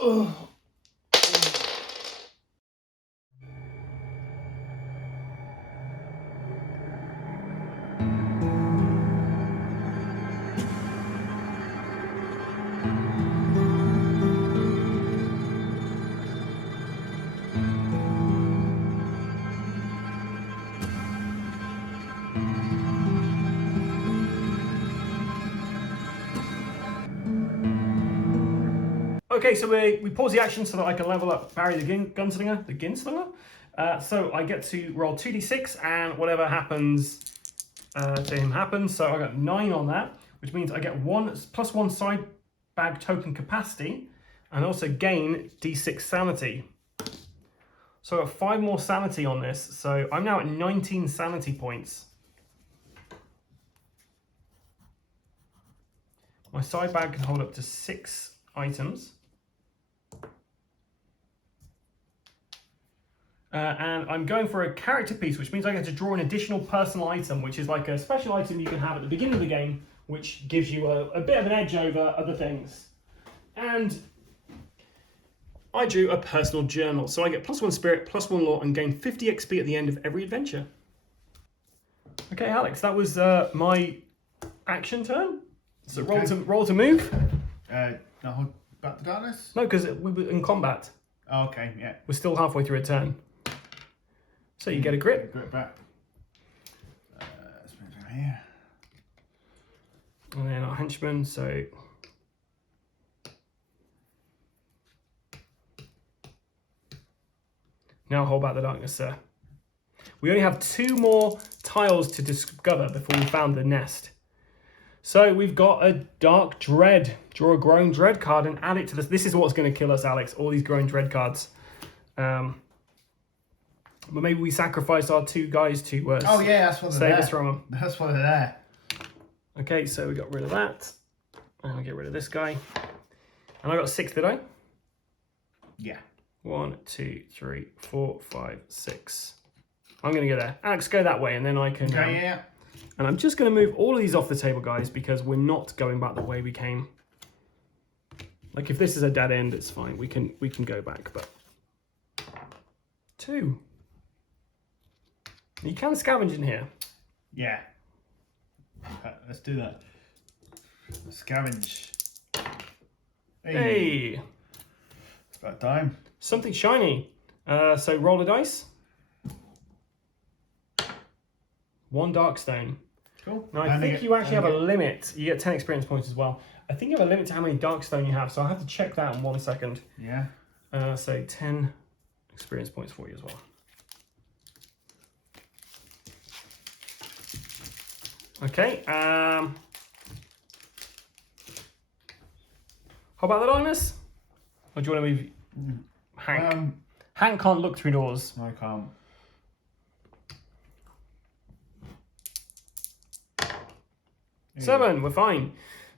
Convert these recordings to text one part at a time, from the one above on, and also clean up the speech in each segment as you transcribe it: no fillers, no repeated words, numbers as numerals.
Ugh. Okay, so we pause the action so that I can level up Barry the Gunslinger. So I get to roll 2d6 and whatever happens to him happens. So I got 9 on that, which means I get +1 side bag token capacity and also gain d6 sanity. So I got 5 more sanity on this. So I'm now at 19 sanity points. My side bag can hold up to 6 items. And I'm going for a character piece, which means I get to draw an additional personal item, which is like a special item you can have at the beginning of the game, which gives you a bit of an edge over other things. And I drew a personal journal. So I get +1 spirit, +1 law, and gain 50 XP at the end of every adventure. Okay, Alex, that was my action turn. So okay. roll to move. Not hold back the darkness? No, because we were in combat. Oh, okay, yeah. We're still halfway through a turn. So you get a grip. Grip back. Let's move down here. And then our henchman, so... Now hold back the darkness, sir. We only have 2 more tiles to discover before we found the nest. So we've got a Dark Dread. Draw a Growing Dread card and add it to this. This is what's going to kill us, Alex, all these Growing Dread cards. But maybe we sacrifice our 2 guys to oh yeah, that's what they're save us from them. That's why they're there. Okay, so we got rid of that. And I'll get rid of this guy. And I got 6, did I? Yeah. 1, 2, 3, 4, 5, 6. I'm going to go there. Alex, go that way, and then I can... Okay, yeah. And I'm just going to move all of these off the table, guys, because we're not going back the way we came. Like, if this is a dead end, it's fine. We can go back, but... 2. You can scavenge in here. Yeah. Let's do that. Scavenge. Hey! It's about time. Something shiny. So roll a dice. 1 dark stone. Cool. Now I think you actually have a limit. You get 10 experience points as well. I think you have a limit to how many dark stone you have, so I'll have to check that in 1 second. Yeah. So 10 experience points for you as well. Okay. How about the darkness? Or do you want to move Hank? Hank can't look through doors. I can't. Yeah. 7, we're fine.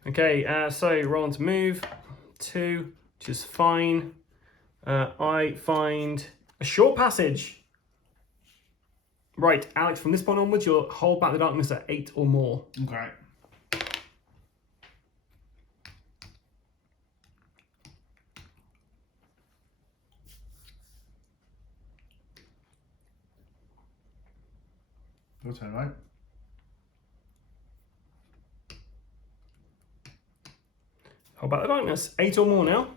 Okay, so roll on to move. 2, which is fine. I find a short passage. Right, Alex, from this point onwards, you'll hold back the darkness at 8 or more. Okay. Your turn, right? Hold back the darkness. 8 or more now.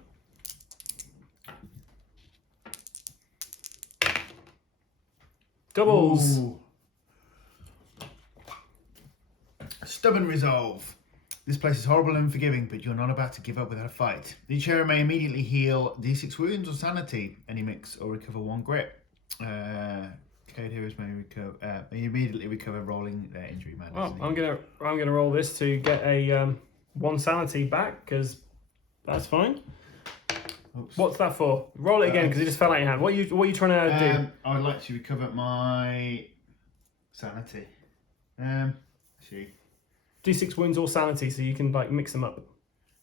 Doubles. Ooh. Stubborn resolve. This place is horrible and unforgiving, but you're not about to give up without a fight. Each hero may immediately heal d6 wounds or sanity, any mix, or recover 1 grit. Code heroes may immediately recover rolling their injury madness. Well, I'm gonna roll this to get a 1 sanity back because that's fine. Oops. What's that for? Roll it again because it just fell out of your hand. What are you trying to do? I would like to recover my sanity. See. D6 wounds or sanity, so you can like mix them up.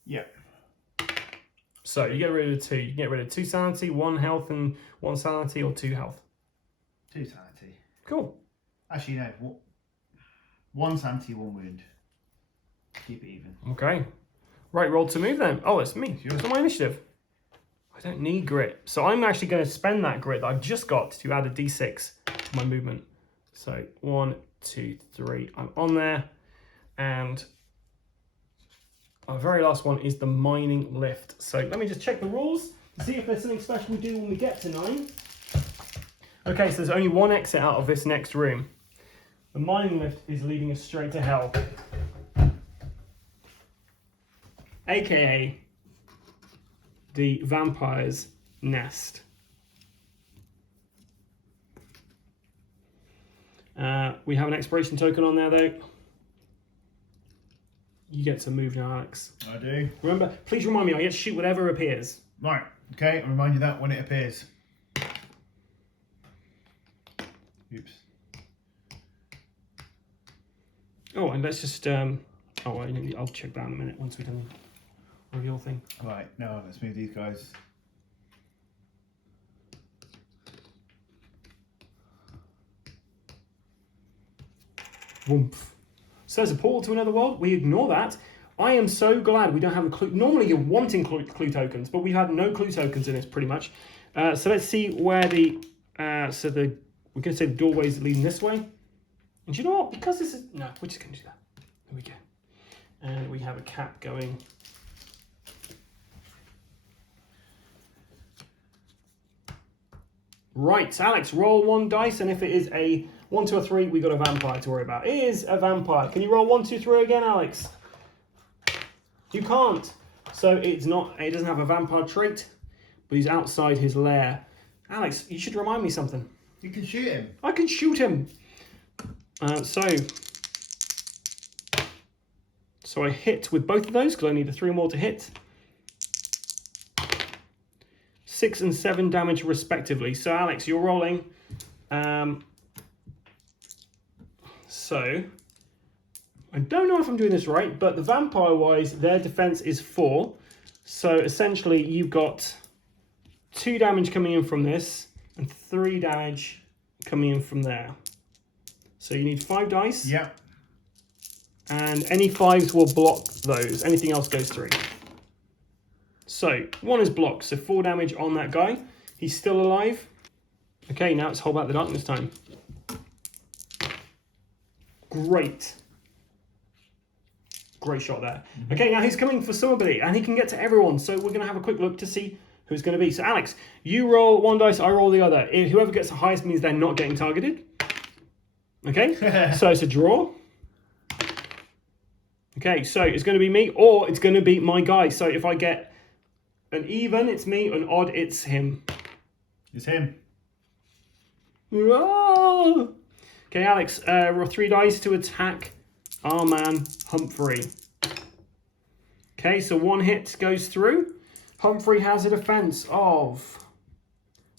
Yeah. So you get rid of 2. You can get rid of 2 sanity, 1 health, and 1 sanity, or 2 health. 2 sanity. Cool. Actually, no. 1 sanity, 1 wound. Keep it even. Okay. Right, roll to move then. Oh, it's me. It's on my initiative. I don't need grit. So I'm actually going to spend that grit that I've just got to add a d6 to my movement. So 1, 2, 3, I'm on there. And our very last one is the mining lift. So let me just check the rules to see if there's something special we do when we get to 9. Okay, so there's only one exit out of this next room. The mining lift is leading us straight to hell. AKA the vampire's nest. We have an expiration token on there though. You get to move now, Alex. I do. Remember, please remind me, I get to shoot whatever appears. Right, okay, I'll remind you that when it appears. Oops. Oh, and let's just, I'll check that in a minute once we can reveal thing. Right, now let's move these guys. Woomph. So there's a portal to another world. We ignore that. I am so glad we don't have a clue. Normally you're wanting clue tokens, but we've had no clue tokens in this pretty much. So let's see where we're going to say the doorway's leading this way. And do you know what? Because this is, no, we're just going to do that. There we go. And we have a cap going. Right, Alex, roll 1 dice, and if it is a 1, 2, or 3, we got a vampire to worry about. It is a vampire. Can you roll 1, 2, 3 again, Alex? You can't. So it doesn't have a vampire trait, but he's outside his lair. Alex, you should remind me something. You can shoot him. I can shoot him. So I hit with both of those because I need a 3 more to hit. 6 and 7 damage respectively. So Alex, you're rolling. So I don't know if I'm doing this right, but the vampire-wise, their defense is 4. So essentially, you've got 2 damage coming in from this and 3 damage coming in from there. So you need 5 dice. Yep. And any 5s will block those. Anything else goes through. So 1 is blocked. So 4 damage on that guy. He's still alive. Okay, now it's hold back the darkness time. Great. Great shot there. Mm-hmm. Okay, now he's coming for somebody, and he can get to everyone. So we're going to have a quick look to see who's going to be. So Alex, you roll 1 dice, I roll the other. Whoever gets the highest means they're not getting targeted. Okay, so it's a draw. Okay, so it's going to be me, or it's going to be my guy. So if I get an even, it's me. An odd, it's him. It's him. Oh! Okay, Alex, roll 3 dice to attack our man, Humphrey. Okay, so 1 hit goes through. Humphrey has a defense of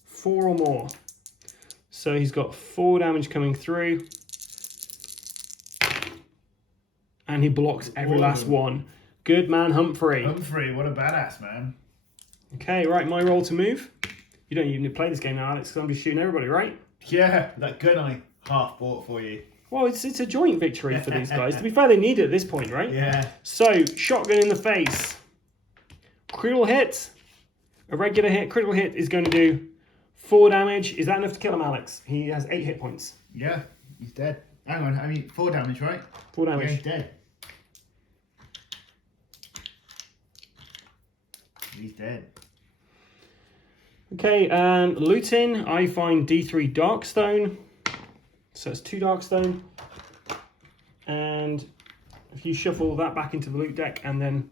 4 or more. So he's got 4 damage coming through. And he blocks every last one. Good man, Humphrey. Humphrey, what a badass, man. Okay, right, my roll to move. You don't even need to play this game now, Alex, because I'm just shooting everybody, right? Yeah, that gun I half bought for you. Well, it's a joint victory for these guys. To be fair, they need it at this point, right? Yeah. So, shotgun in the face. Critical hit. A regular hit. Critical hit is going to do 4 damage. Is that enough to kill him, Alex? He has 8 hit points. Yeah, he's dead. Hang on, I mean 4 damage, right? 4 damage. Yeah, he's dead. He's dead. Okay, and looting. I find D3 Darkstone. So it's 2 Darkstone. And if you shuffle that back into the loot deck and then...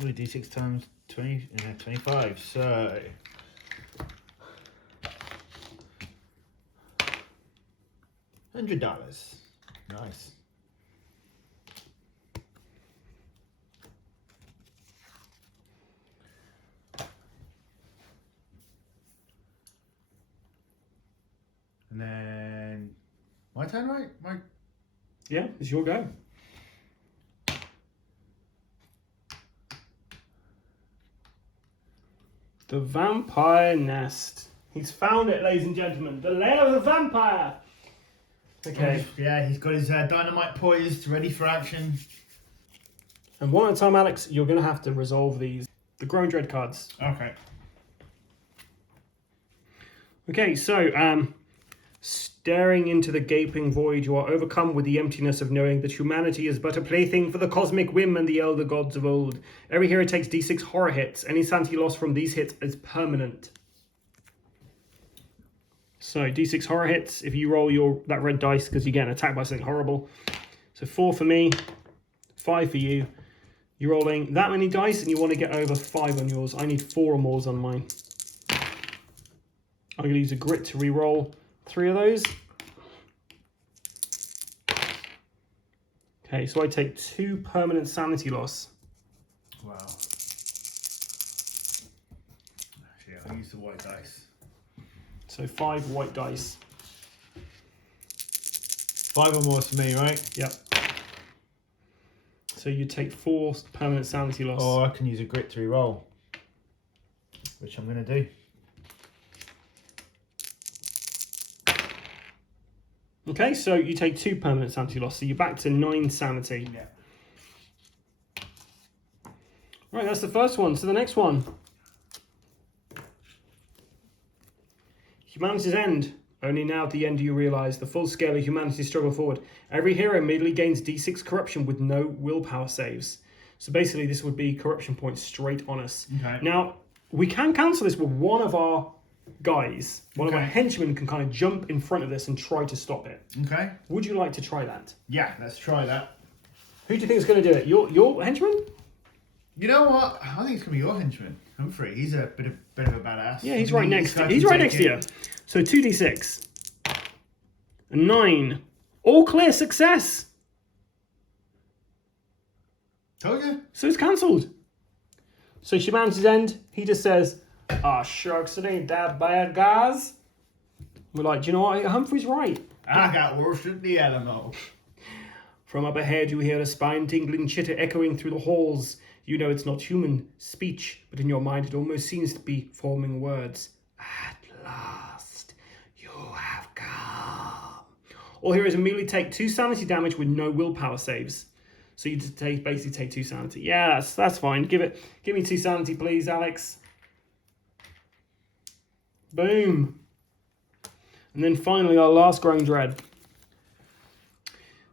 Only D6 times 20, 25, so... $100. Nice. And then my turn, right? Yeah, it's your go. The vampire nest. He's found it, ladies and gentlemen. The lair of the vampire. Okay. Yeah, he's got his dynamite poised, ready for action. And one at a time, Alex, you're going to have to resolve these. The Growing Dread cards. Okay. Okay, so, staring into the gaping void, you are overcome with the emptiness of knowing that humanity is but a plaything for the cosmic whim and the elder gods of old. Every hero takes d6 horror hits. Any sanity loss from these hits is permanent. So, d6 horror hits, if you roll that red dice, because you get attacked by something horrible. So 4 for me, 5 for you. You're rolling that many dice, and you want to get over 5 on yours. I need 4 or more on mine. I'm going to use a grit to re-roll 3 of those. Okay, so I take 2 permanent sanity loss. Wow. Actually, I'll use the white dice. So 5 white dice. 5 or more for me, right? Yep. So you take 4 permanent sanity loss. Or I can use a grit to re-roll, which I'm going to do. Okay, so you take 2 permanent sanity loss, so you're back to 9 sanity. Yeah. Right, that's the first one. So the next one. Humanity's End. Only now at the end do you realise the full scale of humanity's struggle forward. Every hero immediately gains d6 corruption with no willpower saves. So basically this would be corruption points straight on us. Okay. Now, we can cancel this with one of our guys. One of our henchmen can kind of jump in front of this and try to stop it. Okay. Would you like to try that? Yeah, let's try that. Who do you think is going to do it? Your henchman? You know what? I think it's going to be your henchman, Humphrey. He's a bit of a badass. Yeah, he's right next to you. So 2d6. A 9. All clear success. Told you. So it's cancelled. So Humanity's End, he just says, shucks, it ain't that bad, guys. We're like, do you know what? Humphrey's right. I got worse than the Alamo. From up ahead, you hear a spine-tingling chitter echoing through the halls. You know it's not human speech, but in your mind it almost seems to be forming words. At last, you have come. All heroes immediately take 2 sanity damage with no willpower saves. So you just basically take 2 sanity. Yeah, that's fine. Give me 2 sanity, please, Alex. Boom. And then finally, our last Growing Dread.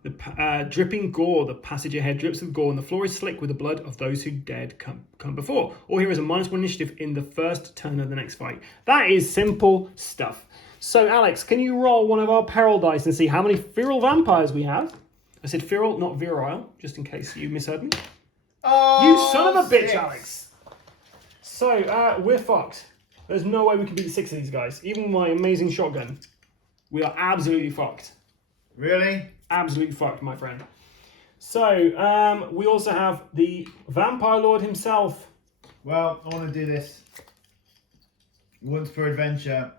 The dripping gore, the passage ahead drips with gore, and the floor is slick with the blood of those who dared come before. All heroes are -1 initiative in the first turn of the next fight. That is simple stuff. So, Alex, can you roll one of our peril dice and see how many feral vampires we have? I said feral, not virile, just in case you misheard me. Oh, You son of a bitch, 6. Alex. So, we're fucked. There's no way we can beat 6 of these guys. Even with my amazing shotgun, we are absolutely fucked. Really? Absolutely fucked, my friend. So, we also have the Vampire Lord himself. Well, I want to do this. Once per adventure,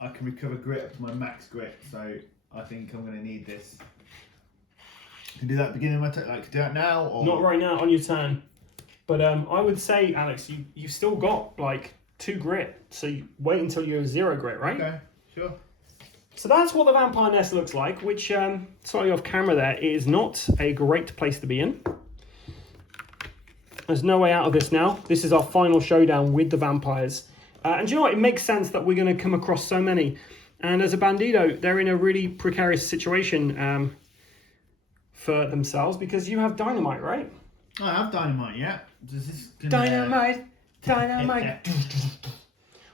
I can recover grit up to my max grit, so I think I'm going to need this. Can do that at the beginning of my turn, like do that now? Or... Not right now, on your turn. But I would say, Alex, you've still got, like, 2 grit. So you wait until you're 0 grit, right? Okay, sure. So that's what the Vampire Nest looks like, which, slightly off camera there, is not a great place to be in. There's no way out of this now. This is our final showdown with the vampires. And do you know what? It makes sense that we're going to come across so many. And as a bandito, they're in a really precarious situation for themselves because you have dynamite, right? I have dynamite, yeah. Does this Dynamite!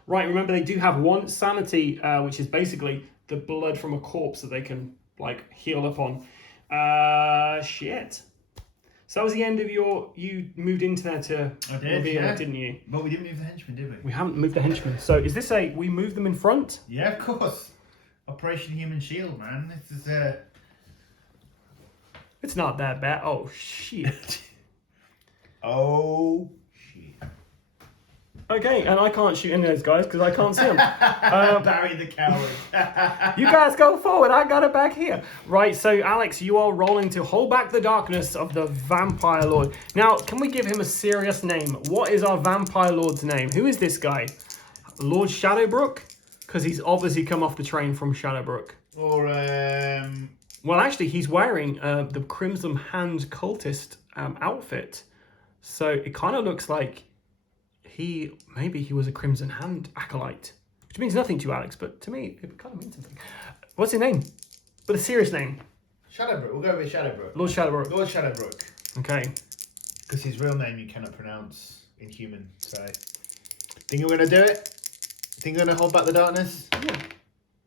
Right, remember they do have 1 sanity, which is basically the blood from a corpse that they can, like, heal up on. Shit. So that was the end of you moved into there to reveal it, didn't you? But we didn't move the henchman, did we? We haven't moved the henchmen. So is this we move them in front? Yeah, of course. Operation Human Shield, man. This is It's not that bad. Oh, shit. Oh, shit. Okay, and I can't shoot any of those guys because I can't see them. Barry the coward. You guys go forward, I got it back here. Right, so Alex, you are rolling to hold back the darkness of the Vampire Lord. Now, can we give him a serious name? What is our Vampire Lord's name? Who is this guy? Lord Shadowbrook? Because he's obviously come off the train from Shadowbrook. Or, Well, actually, he's wearing the Crimson Hand cultist outfit. So it kind of looks like maybe he was a Crimson Hand acolyte. Which means nothing to you, Alex, but to me, it kind of means something. What's his name? But a serious name. Shadowbrook. We'll go with Shadowbrook. Lord Shadowbrook. Lord Shadowbrook. Okay. Because his real name you cannot pronounce in human. So, think you're going to do it? Think you're going to hold back the darkness? Yeah.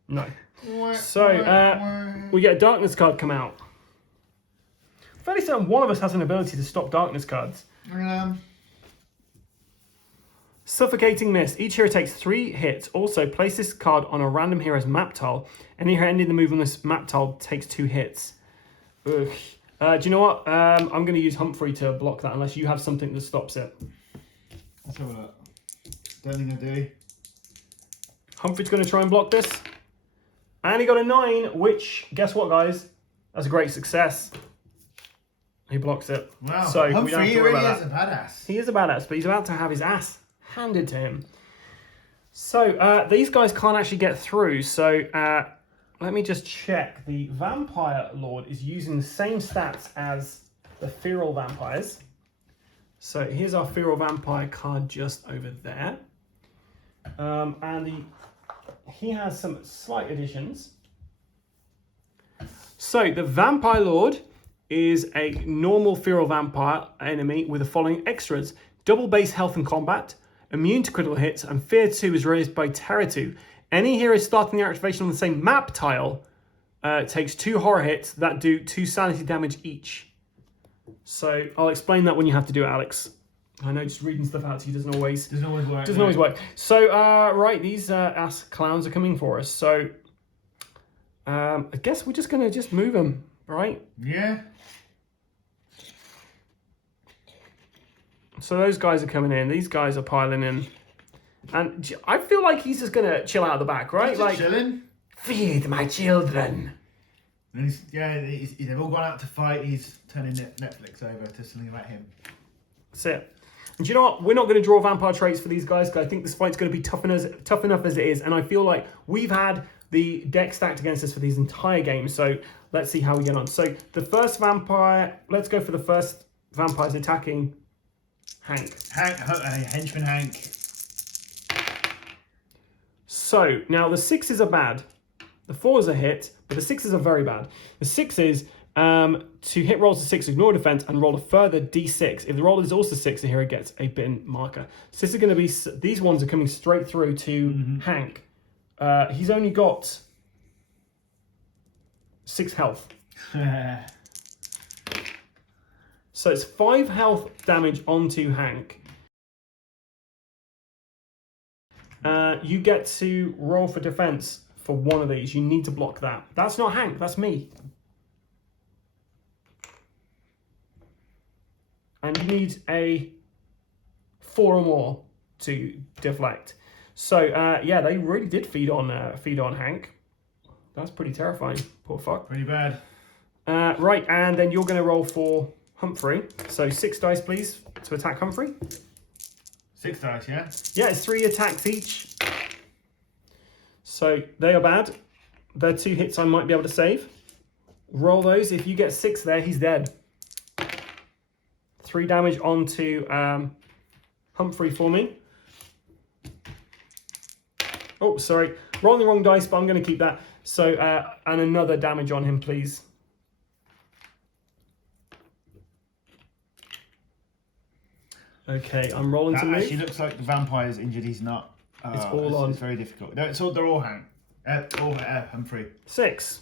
No. So, we get a darkness card come out. Fairly certain one of us has an ability to stop darkness cards. Suffocating Mist. Each hero takes 3 hits. Also, place this card on a random hero's map tile. Any hero ending the move on this map tile takes 2 hits. Ugh. Do you know what? I'm going to use Humphrey to block that unless you have something that stops it. Let's have a look. Don't think I do. Humphrey's going to try and block this. And he got a 9, which, guess what, guys? That's a great success. He blocks it. Wow. So Humphrey we don't have to worry really about is a badass. He is a badass, but he's about to have his ass handed to him. So these guys can't actually get through. So let me just check. The Vampire Lord is using the same stats as the Feral Vampires. So here's our Feral Vampire card just over there. And he has some slight additions. So the Vampire Lord is a normal Feral Vampire enemy with the following extras. Double base health and combat, immune to critical hits, and Fear 2 is raised by Terror 2. Any hero starting their activation on the same map tile takes 2 horror hits that do 2 sanity damage each. So I'll explain that when you have to do it, Alex. I know just reading stuff out to you doesn't always work. So right, these ass clowns are coming for us. So I guess we're just gonna move them, right? Yeah. So those guys are coming in. These guys are piling in. And I feel like he's just going to chill out the back, right? He's like chilling. Feed my children. And they've all gone out to fight. He's turning Netflix over to something about him. That's it. And do you know what? We're not going to draw vampire traits for these guys because I think this fight's going to be tough enough as it is. And I feel like we've had the deck stacked against us for these entire games. So let's see how we get on. So the first vampire, let's go for the first vampires attacking Hank. Henchman Hank. So, now the 6s are bad. The 4s are hit, but the 6s are very bad. The 6s, to hit rolls of 6, ignore defense, and roll a further d6. If the roll is also 6, the hero gets a bitten marker. So this is going to be, these ones are coming straight through to Hank. He's only got 6 health. So it's 5 health damage onto Hank. You get to roll for defense for one of these. You need to block that. That's not Hank, that's me. And you need a 4 or more to deflect. So yeah, they really did feed on Hank. That's pretty terrifying. Poor fuck. Pretty bad. Right, and then you're going to roll for Humphrey. So 6 dice, please, to attack Humphrey. 6 dice, yeah? Yeah, it's 3 attacks each. So they are bad. They're 2 hits I might be able to save. Roll those. If you get 6 there, he's dead. 3 damage onto Humphrey for me. Oh, sorry. Rolling the wrong dice, but I'm going to keep that. So, and another damage on him, please. Okay, I'm rolling to move. Actually looks like the vampire's injured. He's not. It's all on. It's very difficult. No, they're all Hank. All Humphrey. 6.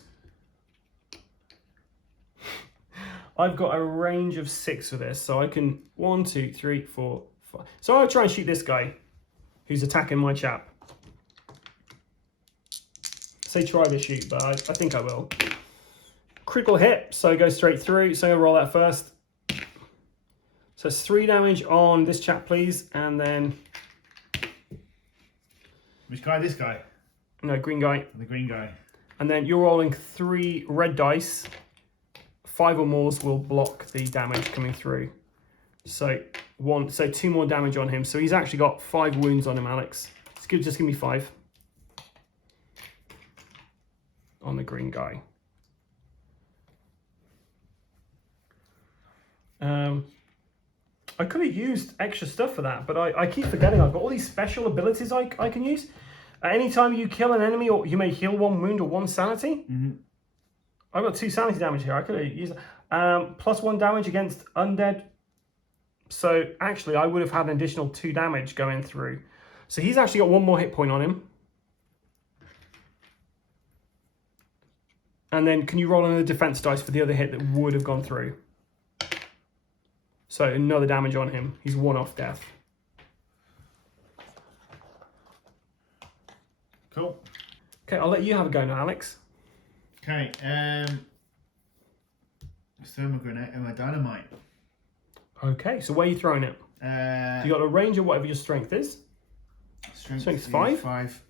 I've got a range of 6 for this, so I can 1, 2, 3, 4, 5. So I'll try and shoot this guy who's attacking my chap. Say try to shoot, but I think I will. Critical hit, so go straight through. So I'm gonna roll that first. So it's 3 damage on this chap, please, and then Which guy? This guy? No, green guy. The green guy. And then you're rolling 3 red dice. 5 or more will block the damage coming through. So 2 more damage on him. So he's actually got 5 wounds on him, Alex. It's good. Just give me 5 on the green guy. I could have used extra stuff for that, but I keep forgetting I've got all these special abilities I can use. Anytime you kill an enemy, or you may heal 1 wound or 1 sanity. I've got 2 sanity damage here. I could have used plus 1 damage against undead. So actually, I would have had an additional 2 damage going through. So he's actually got 1 more hit point on him. And then can you roll another defense dice for the other hit that would have gone through? So another damage on him. He's 1 off death. Cool. Okay, I'll let you have a go now, Alex. Okay. Thermal grenade and my dynamite. Okay, so where are you throwing it? You got a range of whatever your strength is. Strength is 5. 5.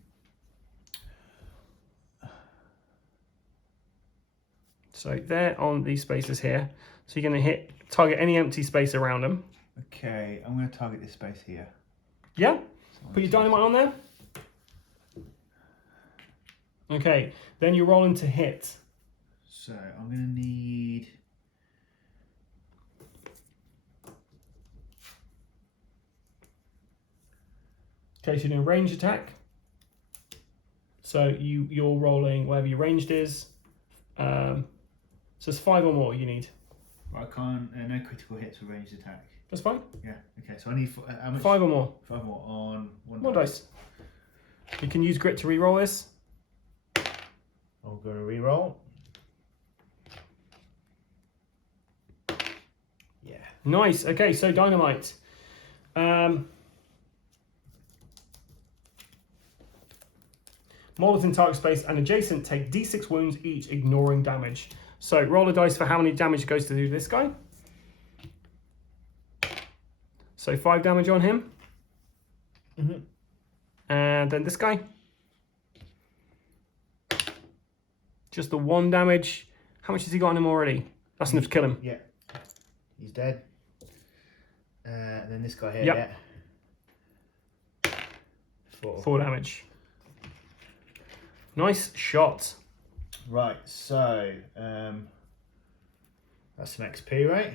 So they're on these spaces here. So you're going to target any empty space around them. Okay, I'm going to target this space here. Yeah? So Put your dynamite on there. Okay, then you're rolling to hit. So I'm going to need... Okay, so you're doing range attack. So you're rolling whatever your ranged is. So it's 5 or more you need. I can't, no critical hits for ranged attack. That's fine. Yeah, okay, so I need how much? 5 or more. 5 more on 1 More dice. You can use grit to re-roll this. I'm going to re-roll. Yeah. Nice. Okay, so dynamite. Models in target space and adjacent take d6 wounds each, ignoring damage. So roll a dice for how many damage goes to this guy. So 5 damage on him. And then this guy. Just the 1 damage. How much has he got on him already? That's enough to kill him. Yeah. He's dead. And then this guy here. Yep. Yeah. 4 damage. Nice shot. Right, so that's some XP, right?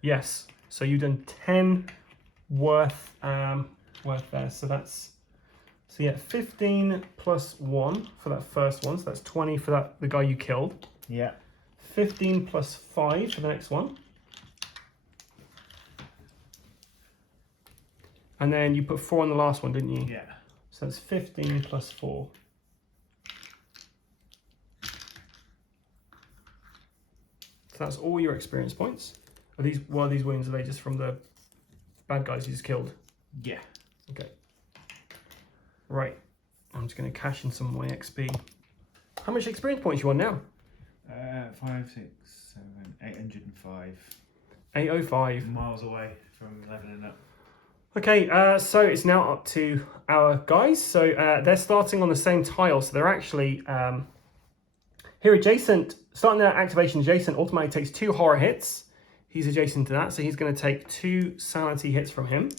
Yes. So you've done 10 worth there. So that's 15 plus 1 for that first one. So that's 20 for the guy you killed. Yeah. 15 plus 5 for the next one. And then you put 4 on the last one, didn't you? Yeah. So that's 15 plus 4. So that's all your experience points. What are these wounds? Are they just from the bad guys you just killed? Yeah. Okay. Right. I'm just going to cash in some of my XP. How much experience points you on now? 5, 6, 7, 805. 805. Miles away from leveling up. Okay, so it's now up to our guys. So they're starting on the same tile. So they're actually here adjacent. Starting their activation adjacent automatically takes 2 horror hits. He's adjacent to that, so he's going to take 2 sanity hits from him,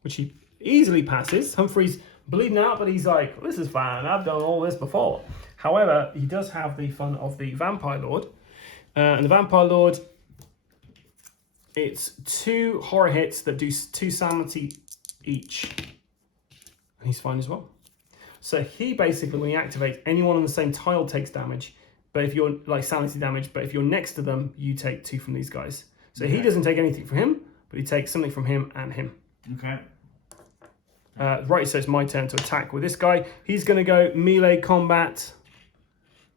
which he easily passes. Humphrey's bleeding out, but he's like, this is fine. I've done all this before. However, he does have the fun of the Vampire Lord. And the Vampire Lord, it's 2 horror hits that do 2 sanity each. And he's fine as well. So he basically, when he activates, anyone on the same tile takes damage. But if you're like sanity damage, but if you're next to them, you take 2 from these guys. So he doesn't take anything from him, but he takes something from him and him. Okay. Right, so it's my turn to attack with this guy. He's going to go melee combat.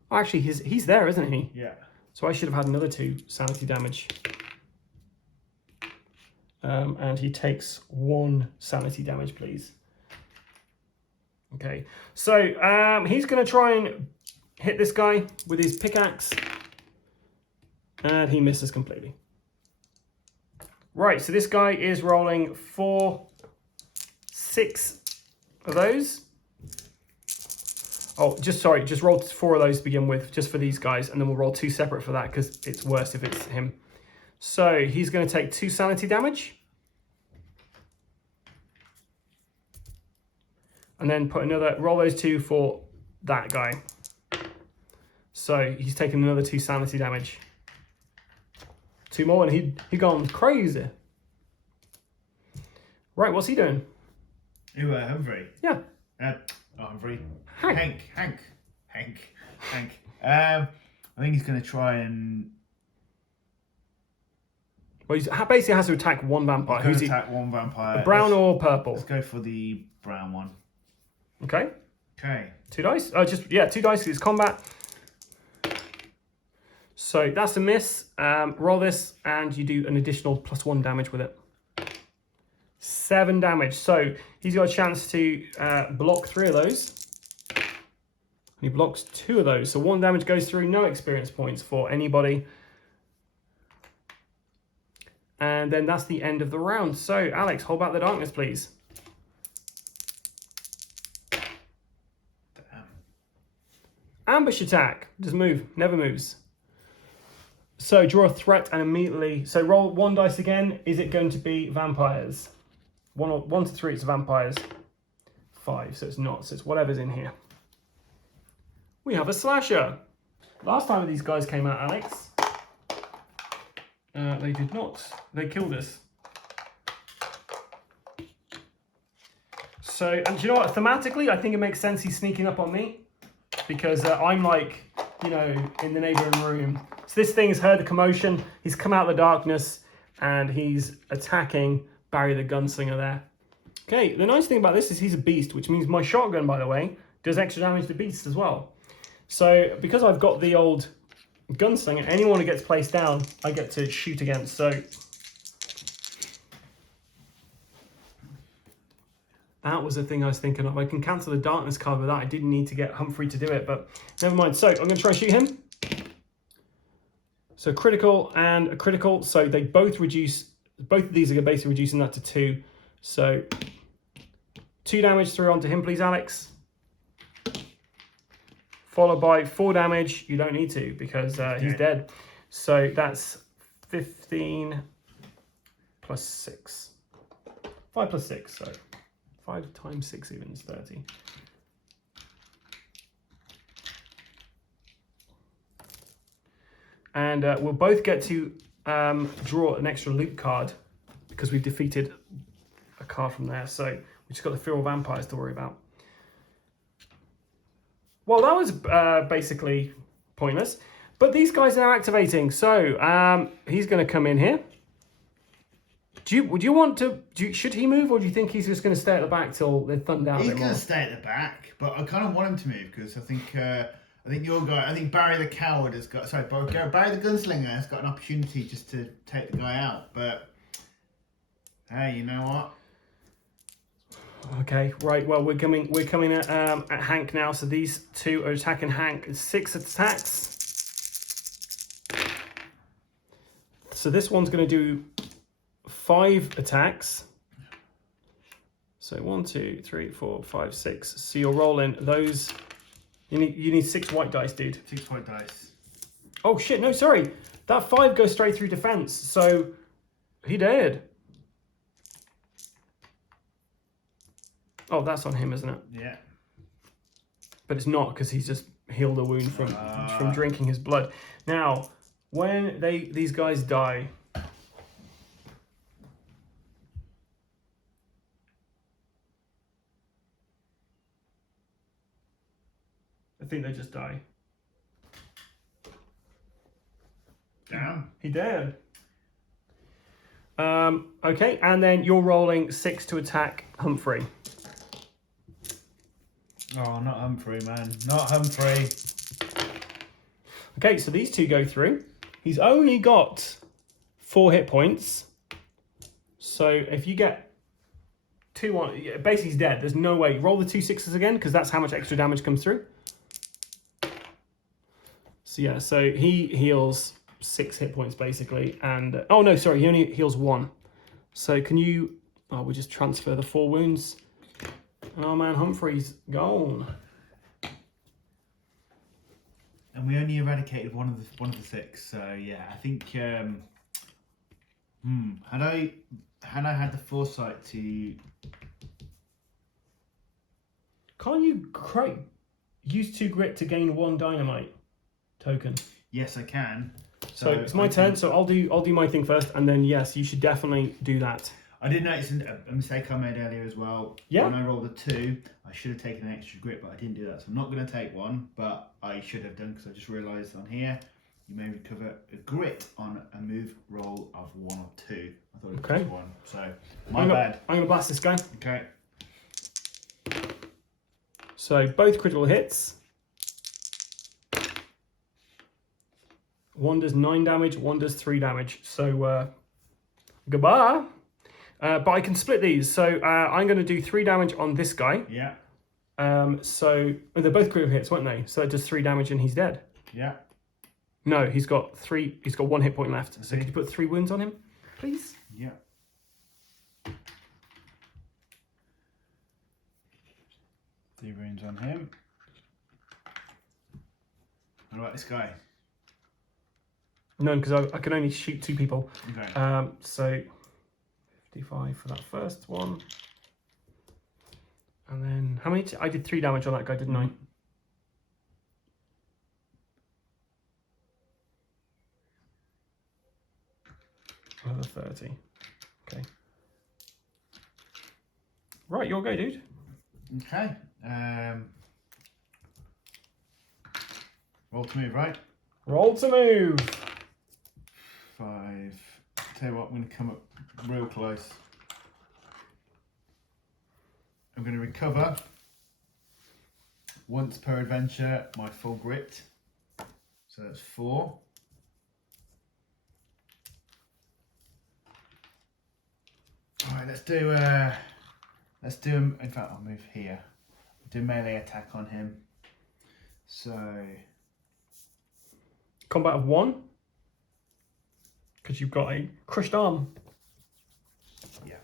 Oh, actually, he's there, isn't he? Yeah. So I should have had another 2 sanity damage. And he takes 1 sanity damage, please. Okay, so he's going to try and hit this guy with his pickaxe. And he misses completely. Right, so this guy is rolling 4 6 of those. Oh, just roll 4 of those to begin with, just for these guys, and then we'll roll 2 separate for that because it's worse if it's him. So he's going to take 2 sanity damage. And then roll those 2 for that guy. So he's taking another 2 sanity damage. 2 more and he gone crazy. Right, what's he doing? Who, Humphrey? Yeah. Humphrey. Hank. Hank. I think he's going to try and... Well, he basically has to attack one vampire. Who's attack one vampire. Brown or purple? Let's go for the brown one. Okay. Okay. 2 dice? 2 dice, it's combat. So that's a miss. Roll this and you do an additional +1 damage with it. 7 damage. So he's got a chance to block 3 of those. And he blocks 2 of those. So 1 damage goes through, no experience points for anybody. And then that's the end of the round. So Alex, hold back the darkness, please. Damn. Ambush attack. Just move. Never moves. So draw a threat and immediately... So roll 1 dice again. Is it going to be vampires? 1 to 3, it's vampires. 5, so it's not. So it's whatever's in here. We have a slasher. Last time these guys came out, Alex, they did not. They killed us. So, and do you know what? Thematically, I think it makes sense he's sneaking up on me. Because I'm like, you know, in the neighbouring room. So this thing's heard the commotion. He's come out of the darkness. And he's attacking Barry the gunslinger there. Okay, the nice thing about this is he's a beast, which means my shotgun, by the way, does extra damage to beasts as well. So because I've got the old gunslinger, anyone who gets placed down, I get to shoot against. So that was the thing I was thinking of. I can cancel the darkness card with that. I didn't need to get Humphrey to do it, but never mind. So I'm going to try and shoot him. So critical and a critical. So they both reduce. Both of these are basically reducing that to 2. So 2 damage through onto him, please, Alex. Followed by 4 damage. You don't need to because he's dead. So that's 15 plus 6. 5 plus 6, so 5 times 6 even is 30. And we'll both get to draw an extra loot card because we've defeated a card from there. So we just got the feral vampires to worry about. Well, that was basically pointless. But these guys are now activating. So he's going to come in here. Would you want to? Should he move, or do you think he's just going to stay at the back till they're thumbed down? He's going to stay at the back, but I kind of want him to move because I think your guy. I think Barry the coward has got. Sorry, Barry the gunslinger has got an opportunity just to take the guy out. But hey, you know what? Okay, right. Well, we're coming at Hank now. So these 2 are attacking Hank. 6 attacks. So this one's going to do 5 attacks. So 1, 2, 3, 4, 5, 6. So you're rolling those. You need 6 white dice, dude. 6 white dice. Oh shit! No, sorry. That 5 goes straight through defense. So he did. Oh, that's on him, isn't it? Yeah. But it's not because he's just healed a wound from drinking his blood. Now, when these guys die. I think they just die. Damn. He did. Okay, and then you're rolling 6 to attack Humphrey. Oh, not Humphrey, man. Not Humphrey. Okay, so these 2 go through. He's only got 4 hit points. So if you get 2 on, basically he's dead. There's no way. Roll the 2 6s again because that's how much extra damage comes through. So yeah, so he heals 6 hit points basically, and oh no, sorry, he only heals 1. So can you? Oh, we'll just transfer the 4 wounds. Oh man, Humphrey's gone. And we only eradicated one of the 6. So yeah, I think had I had the foresight to. Can't you use 2 grit to gain 1 dynamite token? Yes, I can. So it's my turn. So I'll do my thing first, and then yes, you should definitely do that. I did notice a mistake I made earlier as well. Yeah. When I rolled a 2, I should have taken an extra grit, but I didn't do that. So I'm not going to take one, but I should have done because I just realised on here you may recover a grit on a move roll of 1 or 2. I thought it was just 1. So my bad. I'm gonna blast this guy. Okay. So both critical hits. 1 does 9 damage, 1 does 3 damage. So goodbye. But I can split these. So I'm going to do 3 damage on this guy. Yeah. So they're both critical hits, weren't they? So that does 3 damage and he's dead. Yeah. No, he's got 3. He's got 1 hit point left. So could you put 3 wounds on him, please? Yeah. 3 wounds on him. What about this guy? None, because I can only shoot 2 people. Okay. So 55 for that first one. And then how many? I did 3 damage on that guy, didn't I? Another 30. Okay. Right, your go, dude. Okay. Roll to move, right? Roll to move. 5. Tell you what, I'm going to come up real close. I'm going to recover once per adventure my full grit. So that's 4. All right, let's do. In fact, I'll move here. Do melee attack on him. So Combat of 1. Because you've got a crushed arm. yeah.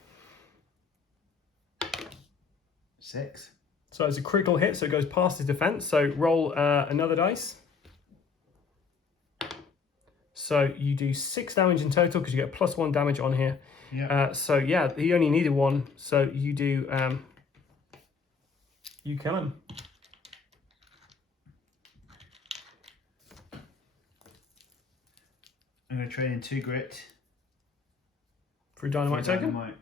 6. So it's a critical hit, so it goes past his defense. So roll another dice. So you do 6 damage in total because you get +1 damage on here. Yeah. So yeah, he only needed 1. So you do, you kill him. I'm going to trade in 2 grit. For a dynamite token? Dynamite.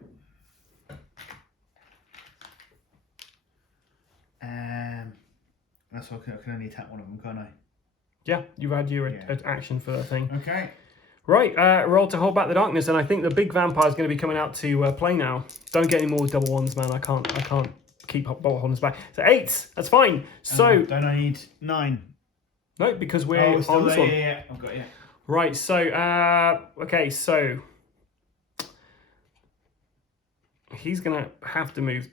That's why I can only attack one of them, can't I? Yeah, you've had your action for that thing. Okay. Right, roll to hold back the darkness, and I think the big vampire is going to be coming out to play now. Don't get any more double ones, man. I can't keep bolt holders back. So 8, that's fine. So don't I need 9? No, because we're on this one. Yeah, I've got you. Right, so okay, so he's gonna have to move.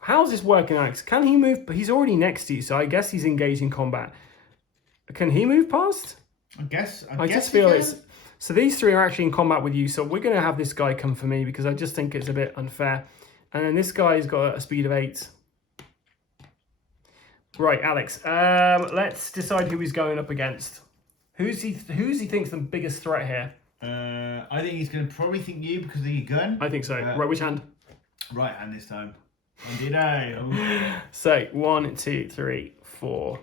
How's this working, Alex? Can he move? He's already next to you, so I guess he's engaged in combat. Can he move past? I guess just feel it's... So these 3 are actually in combat with you, so we're going to have this guy come for me because I just think it's a bit unfair. And then this guy's got a speed of 8. Right, Alex, let's decide who he's going up against. Who's he thinks the biggest threat here? I think he's going to probably think you because of your gun. I think so. Right, which hand? Right hand this time. And did I? So 1, 2, 3, 4.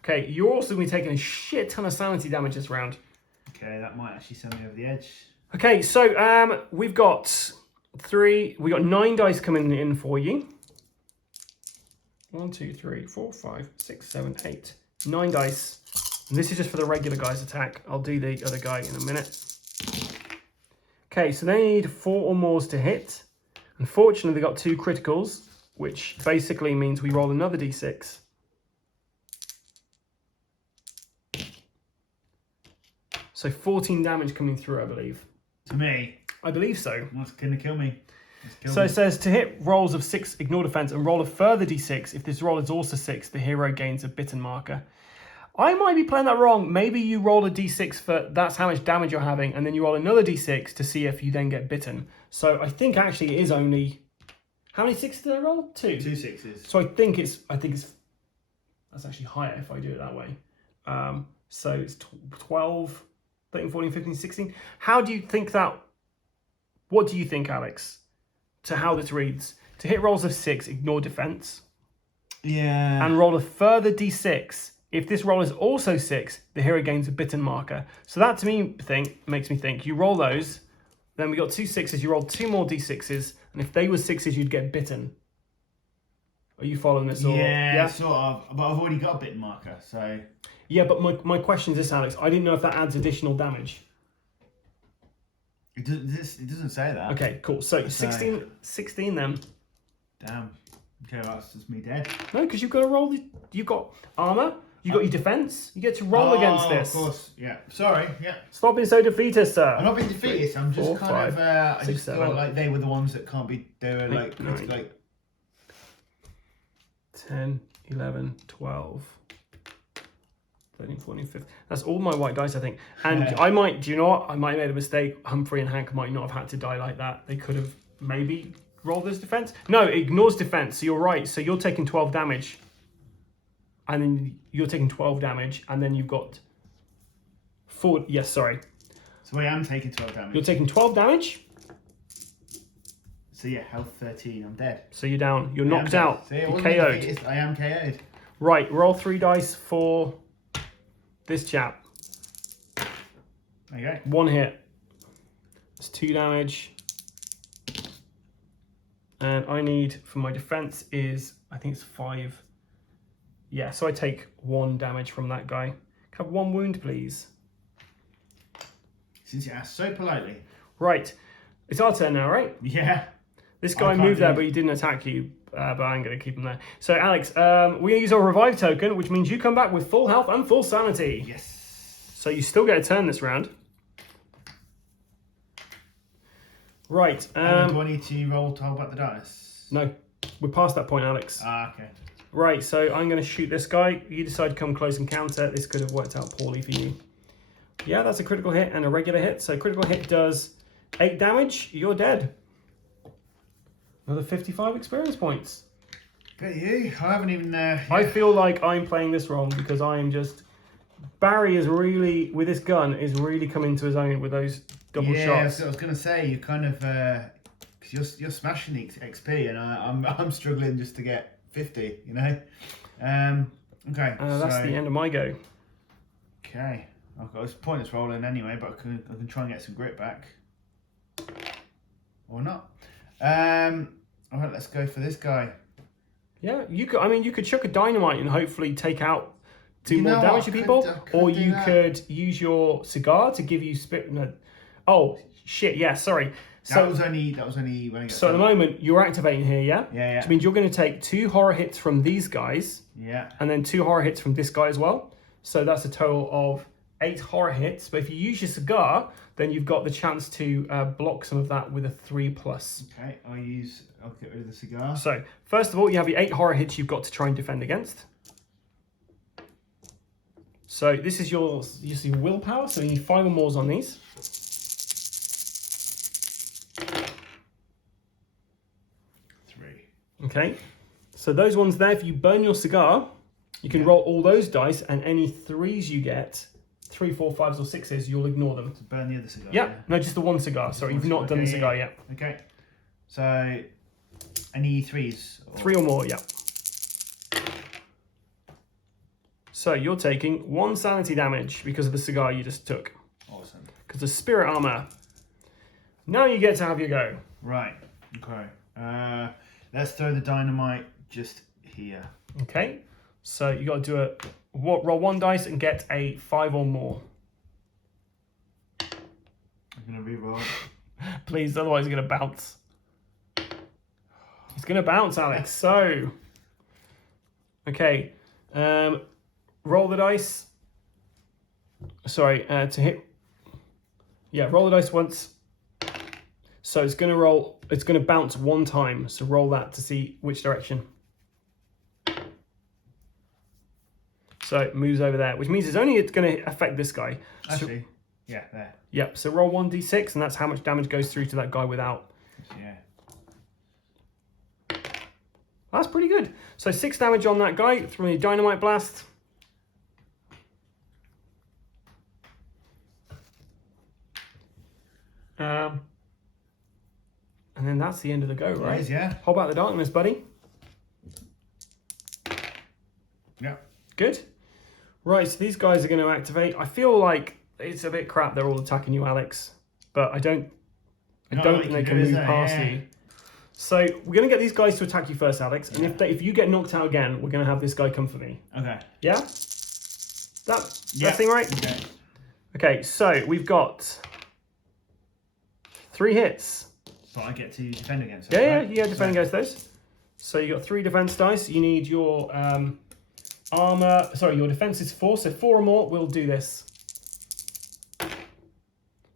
Okay, you're also going to be taking a shit ton of sanity damage this round. Okay, that might actually send me over the edge. Okay, so we've got 9 dice coming in for you. 1, 2, 3, 4, 5, 6, 7, 8. 9 dice. And this is just for the regular guy's attack. I'll do the other guy in a minute. Okay, so they need 4 or more to hit. Unfortunately, they got 2 criticals, which basically means we roll another d6. So 14 damage coming through, I believe. To me? I believe so. That's going to kill me. So it says to hit rolls of 6, ignore defense, and roll a further d6. If this roll is also 6, the hero gains a bitten marker. I might be playing that wrong. Maybe you roll a d6 for that's how much damage you're having, and then you roll another d6 to see if you then get bitten. So I think actually it is only How many sixes did I roll? 2. 2 6s. So I think it's that's actually higher if I do it that way. So it's 12, 13, 14, 15, 16. How do you think that? What do you think, Alex? To how this reads? To hit rolls of 6, ignore defense. Yeah. And roll a further d6. If this roll is also 6, the hero gains a bitten marker. So that to me makes me think you roll those. Then we got 2 6s. You roll 2 more d6s, and if they were 6s, you'd get bitten. Are you following this? Or, yeah, sort of. But I've already got a bitten marker, so. Yeah, but my question is this, Alex. I didn't know if that adds additional damage. It doesn't say that. Okay, cool. So 16 then. Damn. Okay, well, that's just me dead. No, because you've got to roll. You've got armor. You've got your defense. You get to roll against this. Of course. Yeah. Sorry. Yeah. Stop being so defeatist, sir. I'm not being defeatist. I'm just 4, kind of. 5, I 6, just 7. thought like they were the ones that can't be. They were 8, 9. 10, 11, 12, 13, 14, 15. That's all my white dice, I think. And I might, do you know what? I might have made a mistake. Humphrey and Hank might not have had to die like that. They could have maybe rolled this defense. No, it ignores defense. So you're right. So you're taking 12 damage. And then you're taking 12 damage. And then you've got 4. Yes, sorry. So I am taking 12 damage. You're taking 12 damage. So yeah, health 13. I'm dead. So you're down. You're knocked out. See, You're KO'd. I am KO'd. Right, roll 3 dice for this chap. Okay. 1 hit. It's 2 damage. And I need, for my defense is, I think it's 5. Yeah, so I take 1 damage from that guy. Can I have 1 wound, please? Since you asked so politely. Right. It's our turn now, right? Yeah. This guy moved there, but he didn't attack you. But I'm going to keep him there. So, Alex, we're going to use our revive token, which means you come back with full health and full sanity. Yes. So you still get a turn this round. Right. Do I need to roll to hold back the dice? No, we're past that point, Alex. Okay. Right, so I'm going to shoot this guy. You decide to come close and counter. This could have worked out poorly for you. Yeah, that's a critical hit and a regular hit. So critical hit does 8 damage. You're dead. Another 55 experience points. Good you. I haven't even... Yeah. I feel like I'm playing this wrong because I am just... Barry is really, with this gun, is really coming to his own with those double shots. Yeah, I was going to say, you're kind of... Because you're smashing the XP and I'm struggling just to get 50, you know? Okay, that's the end of my go. Okay. I've got this pointless rolling anyway, but I can try and get some grit back. Or not. All right, let's go for this guy. Yeah, you could. I mean, you could chuck a dynamite and hopefully take out 2 more know damage what? to I people, could or do you that. could use your cigar to give you spit. No. Oh shit! Yeah, sorry. That was only when I got So at the moment you're activating here, yeah. Yeah. Which means you're going to take 2 horror hits from these guys, Yeah. and then 2 horror hits from this guy as well. So that's a total of 8 horror hits. But if you use your cigar, then you've got the chance to block some of that with a 3+. Okay, I'll get rid of the cigar. So first of all, you have your 8 horror hits you've got to try and defend against. So this is your willpower. So you need 5 or more on these. Okay, so those ones there, if you burn your cigar, you can roll all those dice, and any 3s you get, 3, 4, 5s, or 6s, you'll ignore them. To burn the other cigar. Yeah, no, just the 1 cigar. Sorry, you've not done the cigar yet. Okay, so any 3s? 3 or more, yeah. So you're taking 1 sanity damage because of the cigar you just took. Awesome. Because of spirit armor. Now you get to have your go. Right, okay. Let's throw the dynamite just here. Okay, so you got to do roll 1 dice and get a 5 or more. I'm gonna re-roll. Please, otherwise it's gonna bounce. It's gonna bounce, Alex. So, okay, roll the dice. Sorry, to hit. Yeah, roll the dice once. So it's gonna roll. It's gonna bounce 1 time. So roll that to see which direction. So it moves over there, which means it's going to affect this guy. Actually, yeah, there. Yep. So roll 1d6, and that's how much damage goes through to that guy without. Yeah. That's pretty good. So 6 damage on that guy from a dynamite blast. And then that's the end of the go, right? It is, yeah. How about the darkness, buddy? Yeah. Good. Right, so these guys are going to activate. I feel like it's a bit crap they're all attacking you, Alex. But I don't think they can move past you. So we're going to get these guys to attack you first, Alex. And if you get knocked out again, we're going to have this guy come for me. Okay. Yeah? That seem right? Okay. Okay, so we've got 3 hits. So I get to defend against Yeah, them, yeah, right? you defend against those. So you got 3 defense dice. You need your armor. Sorry, your defense is 4. So 4 or more will do this.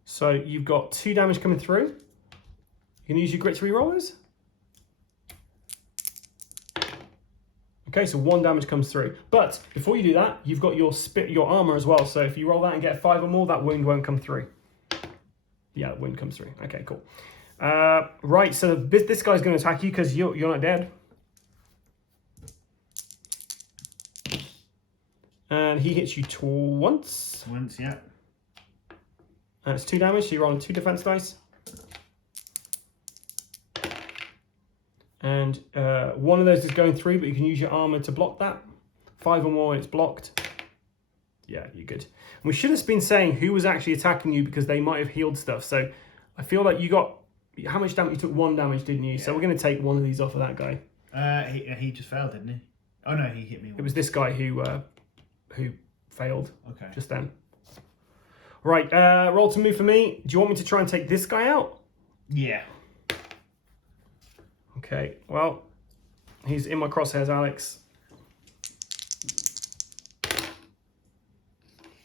So you've got 2 damage coming through. You can use your grit to reroll those. Okay, so 1 damage comes through. But before you do that, you've got your armor as well. So if you roll that and get 5 or more, that wound won't come through. Yeah, the wound comes through. Okay, cool. Right, so this guy's going to attack you because you're not dead. And he hits you once. Once, yeah. And it's 2 damage, so you're on 2 defense dice. And 1 of those is going through, but you can use your armor to block that. 5 or more, it's blocked. Yeah, you're good. And we should have been saying who was actually attacking you because they might have healed stuff. So I feel like you got... How much damage? You took 1 damage, didn't you? Yeah. So we're going to take 1 of these off of that guy. He just failed, didn't he? Oh, no, he hit me once. It was this guy who failed Okay. just then. Right, roll to move for me. Do you want me to try and take this guy out? Yeah. Okay, well, he's in my crosshairs, Alex.